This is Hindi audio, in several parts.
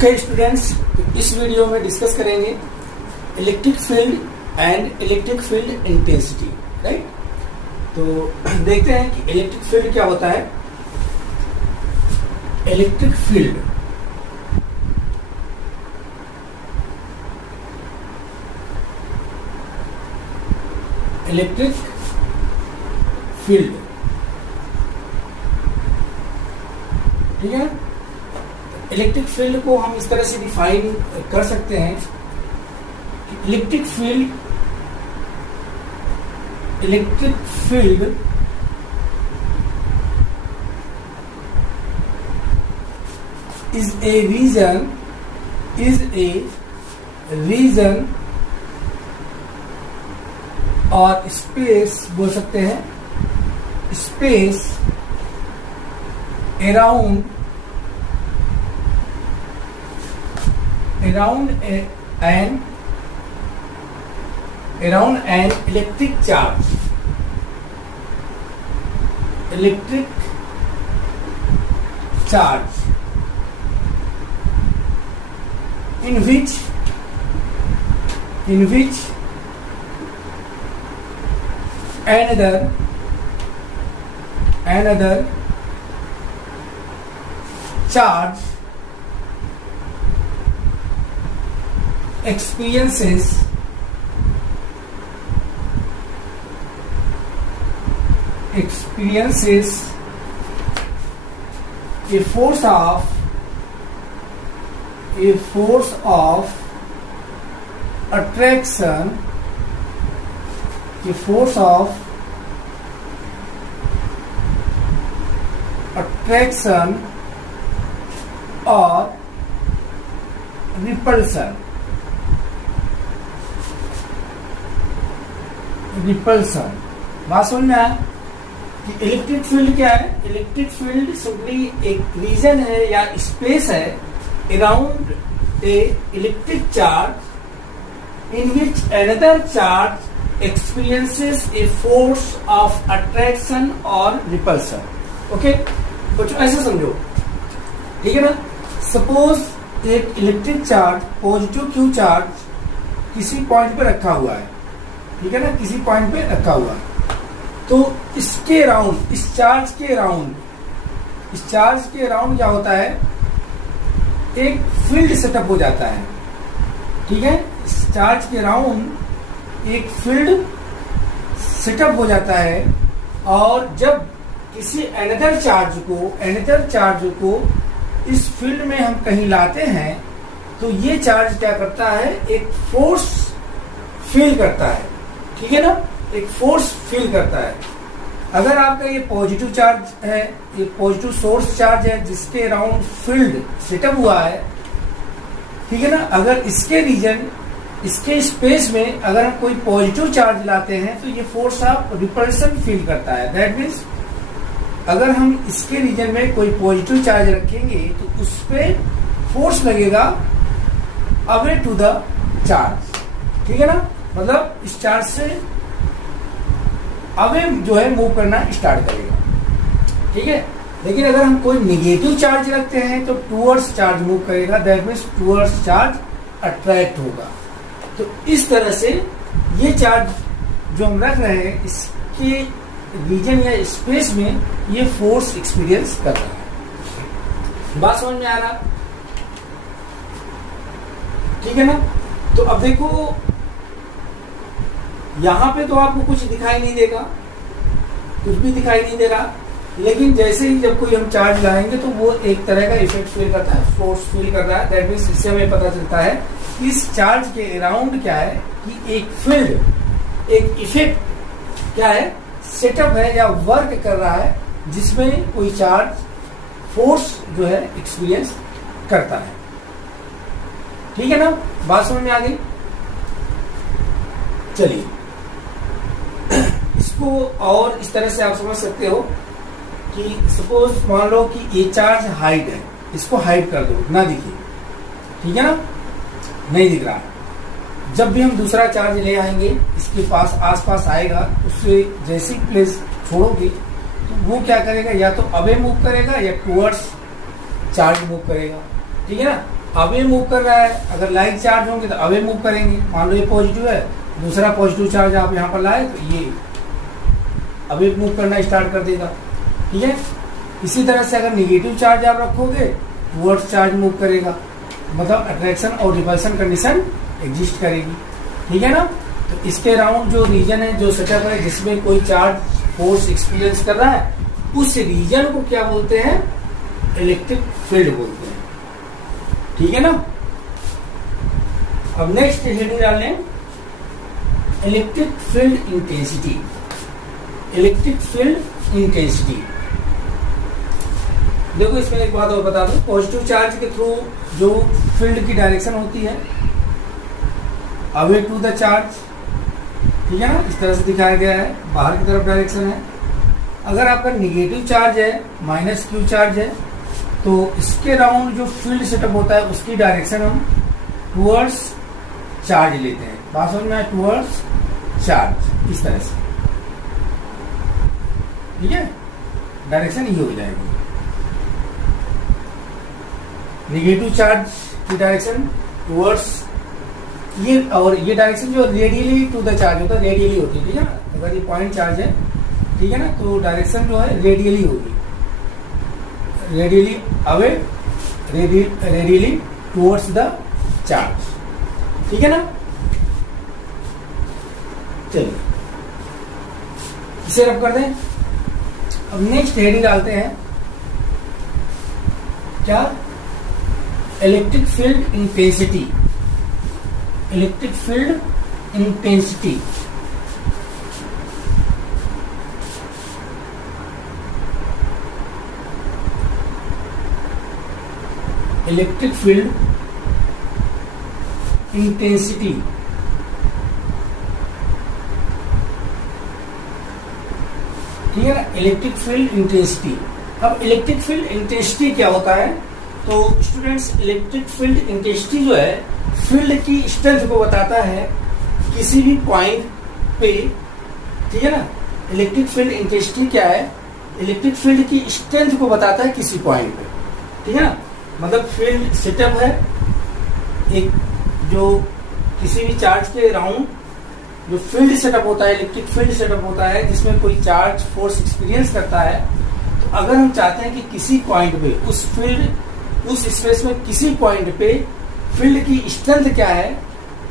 ओके स्टूडेंट्स, इस वीडियो में डिस्कस करेंगे electric field and electric field intensity. Right, तो देखते हैं कि इलेक्ट्रिक फील्ड क्या होता है। इलेक्ट्रिक फील्ड ठीक है। इलेक्ट्रिक फील्ड को हम इस तरह से डिफाइन कर सकते हैं कि electric field is a region और स्पेस बोल सकते हैं, space around an electric charge, in which another charge experiences a force of attraction, or repulsion। बात समझ में आया कि इलेक्ट्रिक फील्ड क्या है। इलेक्ट्रिक फील्ड सिंपली एक रीजन है या स्पेस है around a electric charge in which another charge experiences a force of attraction और रिपल्सन। ओके, कुछ ऐसे समझो, ठीक है ना। सपोज एक electric charge, positive Q charge किसी पॉइंट पे रखा हुआ है, ठीक है ना, किसी पॉइंट पे रखा हुआ है। तो इसके राउंड, इस चार्ज के राउंड क्या होता है, एक फील्ड सेटअप हो जाता है, ठीक है। इस चार्ज के राउंड एक फील्ड सेटअप हो जाता है, और जब किसी अनदर चार्ज को इस फील्ड में हम कहीं लाते हैं तो ये चार्ज क्या करता है, एक फोर्स फील करता है, ठीक है ना, एक फोर्स फील करता है। अगर आपका ये पॉजिटिव चार्ज है, ये पॉजिटिव सोर्स चार्ज है जिसके राउंड फील्ड सेटअप हुआ है, ठीक है ना। अगर इसके स्पेस में अगर हम कोई पॉजिटिव चार्ज लाते हैं तो ये फोर्स ऑफ रिपल्सन फील करता है। दैट मीन्स अगर हम इसके रीजन में कोई पॉजिटिव चार्ज रखेंगे तो उस पर फोर्स लगेगा अवे टू द चार्ज, ठीक है ना, मतलब इस चार्ज से अवे जो है मूव करना स्टार्ट करेगा, ठीक है। लेकिन अगर हम कोई नेगेटिव चार्ज रखते हैं तो टूवर्ड्स चार्ज मूव करेगा, that means towards charge attract होगा। तो इस तरह से ये चार्ज जो हम रख रहे हैं इसके रीजन या स्पेस में ये फोर्स एक्सपीरियंस कर रहा है। बात समझ में आ रहा, ठीक है ना। तो अब देखो यहां पे तो आपको कुछ दिखाई नहीं देगा, कुछ भी दिखाई नहीं दे रहा, लेकिन जैसे ही जब कोई हम चार्ज लाएंगे तो वो एक तरह का इफेक्ट फील करता है, फोर्स फील कर रहा है। दैट मीन्स इससे हमें पता चलता है कि इस चार्ज के अराउंड क्या है, कि एक फील्ड, एक इफेक्ट क्या है, सेटअप है या वर्क कर रहा है, जिसमें कोई चार्ज फोर्स जो है एक्सपीरियंस करता है, ठीक है ना। बात समझ में आ गई। चलिए इसको और इस तरह से आप समझ सकते हो कि सपोज मान लो कि ये चार्ज हाइट है, इसको हाइड कर दो, ना दिखे, ठीक है ना, नहीं दिख रहा। जब भी हम दूसरा चार्ज ले आएंगे इसके पास आसपास आएगा, उससे जैसी प्लेस छोड़ोगे तो वो क्या करेगा, या तो अवे मूव करेगा या टुवर्ड्स चार्ज मूव करेगा, ठीक है ना। अवे मूव कर रहा है, अगर लाइक चार्ज होंगे तो अवे मूव करेंगे। मान लो ये पॉजिटिव है, दूसरा पॉजिटिव चार्ज आप यहाँ पर लाए तो ये अवे मूव करना स्टार्ट कर देगा। ठीक है, इसी तरह से अगर निगेटिव चार्ज आप रखोगे टुवर्ड्स चार्ज मूव करेगा, मतलब अट्रैक्शन और रिपल्सन कंडीशन एग्जिस्ट करेगी। ठीक है ना। तो इसके अराउंड जो रीजन है, जो सेटअप है जिसमें कोई चार्ज फोर्स एक्सपीरियंस कर रहा है, उस रीजन को क्या बोलते हैं? इलेक्ट्रिक फील्ड बोलते हैं। ठीक है ना। अब नेक्स्ट हेडिंग डाल लें, electric field intensity. Electric field intensity, देखो इसमें एक बात और बता दूं, पॉजिटिव चार्ज के थ्रू जो फील्ड की डायरेक्शन होती है अवे टू द चार्ज, ठीक है ना, इस तरह से दिखाया गया है, बाहर की तरफ डायरेक्शन है। अगर आपका निगेटिव चार्ज है, माइनस क्यू चार्ज है, तो इसके राउंड जो फील्ड सेटअप होता है उसकी डायरेक्शन हम टुवर्ड्स चार्ज लेते हैं। बात समझ में आए? टुवर्ड्स चार्ज, इस तरह से। ठीक है, डायरेक्शन ये हो जाएगी। निगेटिव चार्ज की डायरेक्शन टुवर्ड्स ये, और ये डायरेक्शन जो रेडियली टू द चार्ज होता है, रेडियली होती है। ठीक है ना, अगर ये पॉइंट चार्ज है, ठीक है ना, तो डायरेक्शन जो है रेडियली होगी, radially away, radially towards the charge. ठीक है ना। चलिए इसे रब कर दें। अब नेक्स्ट हेडिंग डालते हैं, क्या? Electric field intensity. Electric field intensity, electric field intensity. ठीक है ना, इलेक्ट्रिक फील्ड इंटेंसिटी। अब इलेक्ट्रिक फील्ड इंटेंसिटी क्या होता है? तो स्टूडेंट्स, इलेक्ट्रिक फील्ड इंटेंसिटी जो है फील्ड की स्ट्रेंथ को बताता है किसी भी पॉइंट पे। ठीक है ना, इलेक्ट्रिक फील्ड इंटेंसिटी क्या है? इलेक्ट्रिक फील्ड की स्ट्रेंथ को बताता है किसी पॉइंट पे। ठीक है ना, मतलब फील्ड सेटअप है एक, जो किसी भी चार्ज के अराउंड जो फील्ड सेटअप होता है, इलेक्ट्रिक फील्ड सेटअप होता है, जिसमें कोई चार्ज फोर्स एक्सपीरियंस करता है। तो अगर हम चाहते हैं कि किसी पॉइंट पे उस फील्ड, उस स्पेस में किसी पॉइंट पे फील्ड की स्ट्रेंथ क्या है,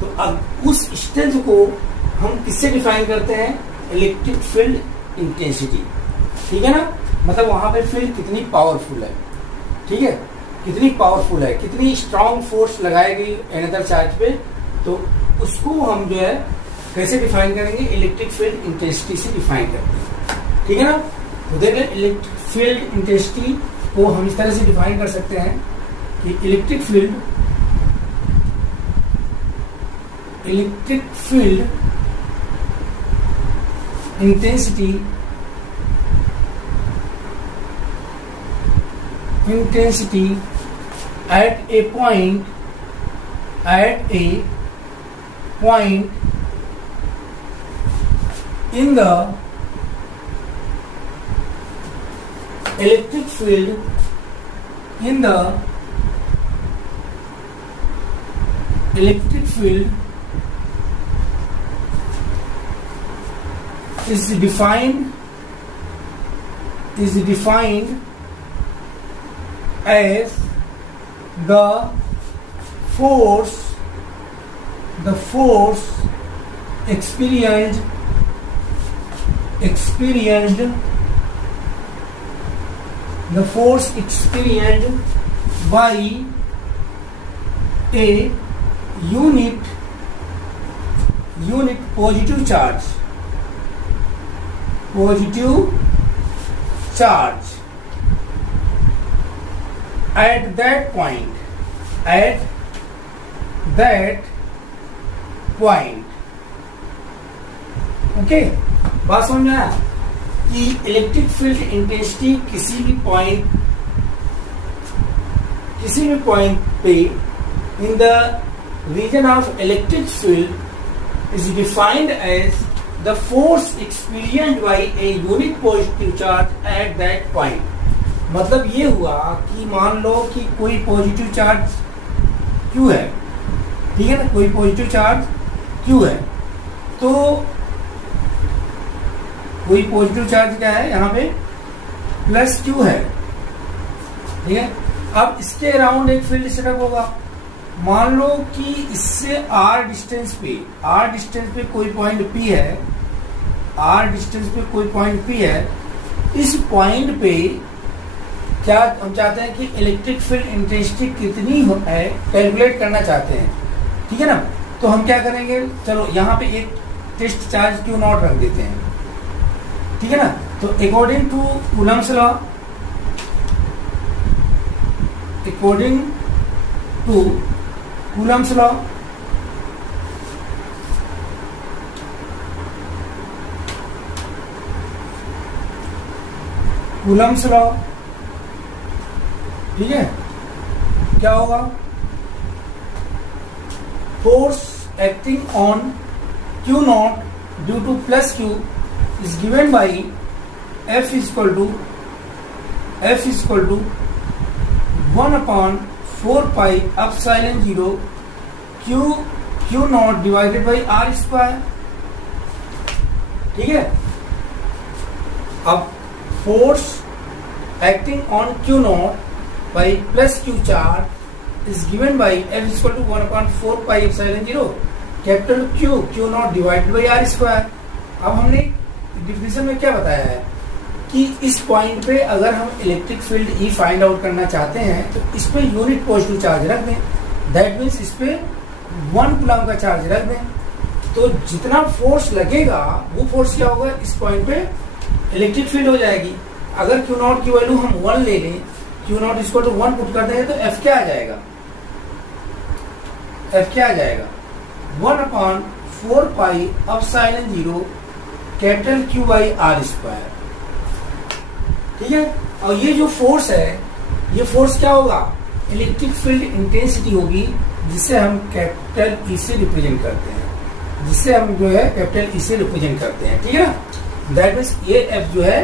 तो अब उस स्ट्रेंथ को हम किससे डिफाइन करते हैं? Electric field intensity. ठीक है ना, मतलब वहां पे फील्ड कितनी पावरफुल है। ठीक है, कितनी पावरफुल है, कितनी स्ट्रांग फोर्स लगाएगी एनदर चार्ज पे, तो उसको हम जो है कैसे डिफाइन करेंगे? इलेक्ट्रिक फील्ड इंटेंसिटी से डिफाइन करते हैं। ठीक है ना। तो देखिए, इलेक्ट्रिक फील्ड इंटेंसिटी को हम इस तरह से डिफाइन कर सकते हैं कि electric field intensity at a point in the electric field is defined as the force experienced by a unit positive charge at that point. Okay, बात समझ में आया कि इलेक्ट्रिक फील्ड इंटेंसिटी किसी भी पॉइंट पे in the region of electric field is defined as the force experienced by a unit positive charge at that point. मतलब ये हुआ कि मान लो कि कोई पॉजिटिव चार्ज Q है, ठीक है ना, कोई पॉजिटिव चार्ज Q है, तो कोई पॉजिटिव चार्ज क्या है यहाँ पे प्लस Q है, ठीक है। अब इसके अराउंड एक फील्ड सेटअप होगा। मान लो कि इससे r डिस्टेंस पे कोई पॉइंट P है, r डिस्टेंस पे कोई पॉइंट P है। इस पॉइंट पे क्या हम चाहते हैं कि इलेक्ट्रिक फील्ड इंटेंसिटी कितनी है कैलकुलेट करना चाहते हैं, ठीक है ना। तो हम क्या करेंगे, चलो यहाँ पे एक टेस्ट चार्ज Q नॉट रख देते हैं, ठीक है ना। तो according to Coulomb's law, according to Coulomb's law, Coulomb's law, ठीक है, क्या होगा, force acting on Q naught due to plus Q is given by F is equal to 1 upon 4 pi epsilon 0 Q naught divided by R square, ठीक है। अब force acting on Q not by plus Q charge is given by F is equal to 1 upon 4 pi epsilon 0 capital Q naught divided by R square. अब हमने डिफिनेशन में क्या बताया है कि इस पॉइंट पे अगर हम electric field E find out करना चाहते हैं तो इस पे यूनिट पॉजिटिव चार्ज रख दें, दैट मीन्स इस पे 1 कूलम का चार्ज रख दें। तो जितना फोर्स लगेगा वो फोर्स क्या होगा, इस पॉइंट पे इलेक्ट्रिक फील्ड हो जाएगी। अगर Q नॉट की वैल्यू हम 1 ले लें, Q नॉट इसको तो 1 पुट कर देंगे तो F क्या आ जाएगा, F क्या आ जाएगा 1 upon 4 pi epsilon 0 capital Q by R square, ठीक है। और ये जो फोर्स है, ये फोर्स क्या होगा, इलेक्ट्रिक फील्ड इंटेंसिटी होगी, जिसे हम कैपिटल E से रिप्रेजेंट करते हैं, जिससे हम जो है कैपिटल E से रिप्रेजेंट करते हैं, ठीक है ना। दैट मीन्स ये F जो है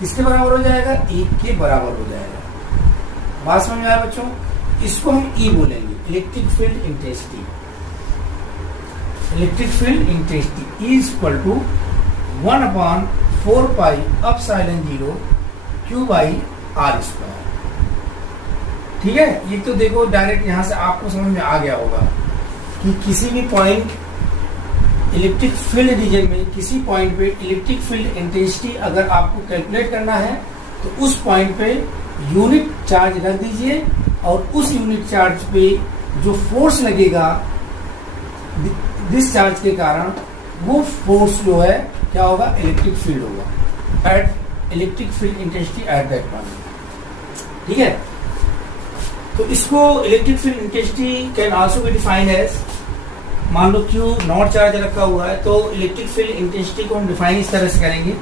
किसके बराबर हो जाएगा, E के बराबर हो जाएगा। बात समझ में आया बच्चों, इसको हम E बोलेंगे, electric field intensity. Electric field intensity E is equal to 1 upon 4 pi epsilon 0 Q by R square, ठीक है। ये तो देखो डायरेक्ट यहां से आपको समझ में आ गया होगा कि किसी भी पॉइंट इलेक्ट्रिक फील्ड रीजन में किसी पॉइंट पे इलेक्ट्रिक फील्ड इंटेंसिटी अगर आपको कैलकुलेट करना है तो उस पॉइंट पे यूनिट चार्ज रख दीजिए और उस यूनिट चार्ज पे जो फोर्स लगेगा दिस चार्ज के कारण, वो फोर्स जो है क्या होगा, इलेक्ट्रिक फील्ड होगा at electric field intensity at that point, ठीक है। तो इसको electric field intensity can also be defined as, मान लो Q नॉट चार्ज रखा हुआ है तो इलेक्ट्रिक फील्ड इंटेंसिटी को हम डिफाइन इस तरह से करेंगे,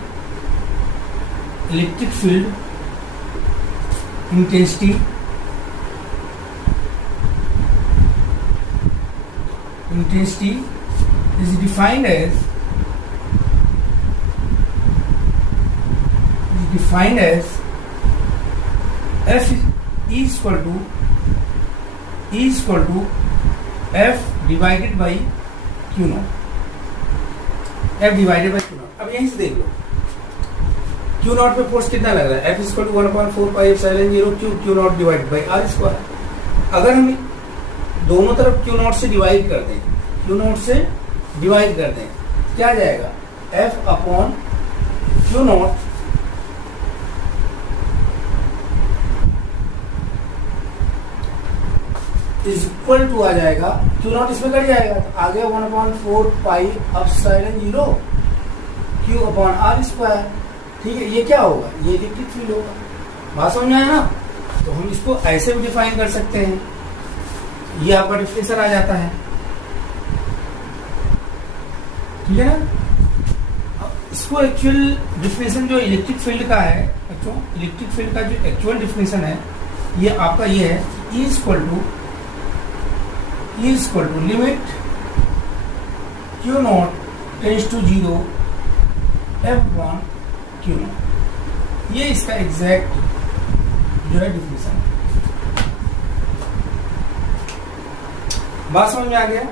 electric field intensity is defined as F is equal to F divided by Q naught, F divided by Q naught. अब यहीं से देख लो Q नॉट पे फोर्स कितना लग रहा है, F equal to 1/4 pi epsilon 0 Q naught divided by R square. अगर हम दोनों तरफ Q नॉट से डिवाइड कर दें, Q नॉट से डिवाइड कर दें, क्या आ जाएगा, F upon Q not is equal to आ जाएगा, Q नॉट इसमें कट जाएगा तो आगे 1/4 pi epsilon 0 Q upon R square, ठीक है। ये क्या होगा, ये इलेक्ट्रिक फील्ड होगा। बात समझ में आया ना। तो हम इसको ऐसे भी डिफाइन कर सकते हैं, ये आपका डिफरेंशियल आ जाता है, ठीक है ना। अब इसको एक्चुअल डिफिनेशन जो इलेक्ट्रिक फील्ड का है, इलेक्ट्रिक फील्ड का जो एक्चुअल डिफिनेशन है ये आपका ये है, E is equal to limit Q naught tends to 0 F1 Q naught. ये इसका एग्जैक्ट जो है डिफिनेशन, बात समझ में आ गया?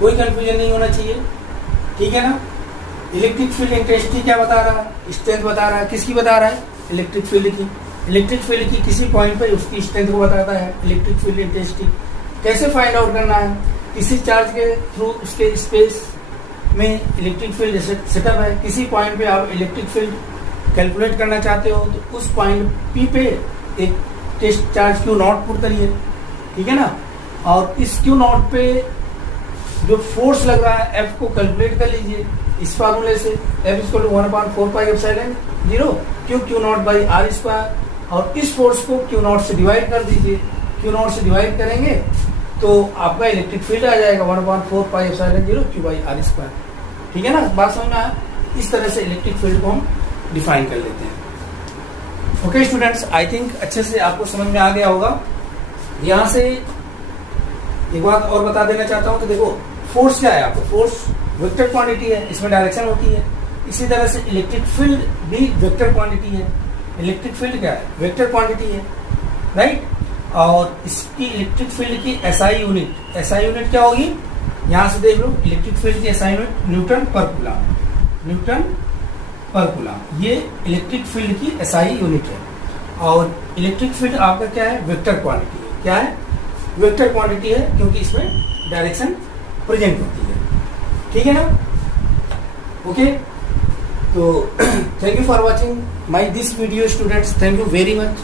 कोई कंफ्यूजन नहीं होना चाहिए, ठीक है ना? इलेक्ट्रिक फील्ड इंटेंसिटी क्या बता रहा है? स्ट्रेंथ बता रहा है। किसकी बता रहा है? इलेक्ट्रिक फील्ड की। इलेक्ट्रिक फील्ड की किसी पॉइंट पे उसकी स्ट्रेंथ को बताता है इलेक्ट्रिक फील्ड इंटेंसिटी। कैसे फाइंड आउट करना है? किसी चार्ज के थ्रू उसके स्पेस में इलेक्ट्रिक फील्ड सेटअप है, किसी पॉइंट पे आप इलेक्ट्रिक फील्ड कैलकुलेट करना चाहते हो तो उस पॉइंट पी पे एक test charge Q naught put करिए, ठीक है ना? और इस क्यू नॉट पे जो फोर्स लग रहा है एफ को कैलकुलेट कर लीजिए इस फार्मूले से, F = 1/4πε0 Q not by R square, और इस फोर्स को क्यू नॉट से डिवाइड कर दीजिए। क्यू नॉट से डिवाइड करेंगे तो आपका इलेक्ट्रिक फील्ड आ जाएगा 1/4πε0 Q/r²। ठीक है ना? बात समझ में आया? इस तरह से इलेक्ट्रिक फील्ड को हम डिफाइन कर लेते हैं। ओके स्टूडेंट्स, आई थिंक अच्छे से आपको समझ में आ गया होगा। यहां से एक बात और बता देना चाहता हूं कि देखो फोर्स क्या है, आपको फोर्स वेक्टर क्वांटिटी है, इसमें डायरेक्शन होती है। इसी तरह से इलेक्ट्रिक फील्ड भी वेक्टर क्वांटिटी है। इलेक्ट्रिक फील्ड क्या है? वेक्टर क्वांटिटी है, राइट? और इसकी इलेक्ट्रिक फील्ड की एसआई यूनिट क्या होगी? यहां से देख लो, इलेक्ट्रिक फील्ड की एसआई यूनिट न्यूटन पर कूलम। ये इलेक्ट्रिक फील्ड की एसआई यूनिट है। और इलेक्ट्रिक फील्ड आपका क्या है? वेक्टर क्वांटिटी है। क्या है? वेक्टर क्वांटिटी है, क्योंकि इसमें डायरेक्शन प्रेजेंट होती है। ठीक है ना? ओके, तो thank you for watching my this video students. Thank you very much.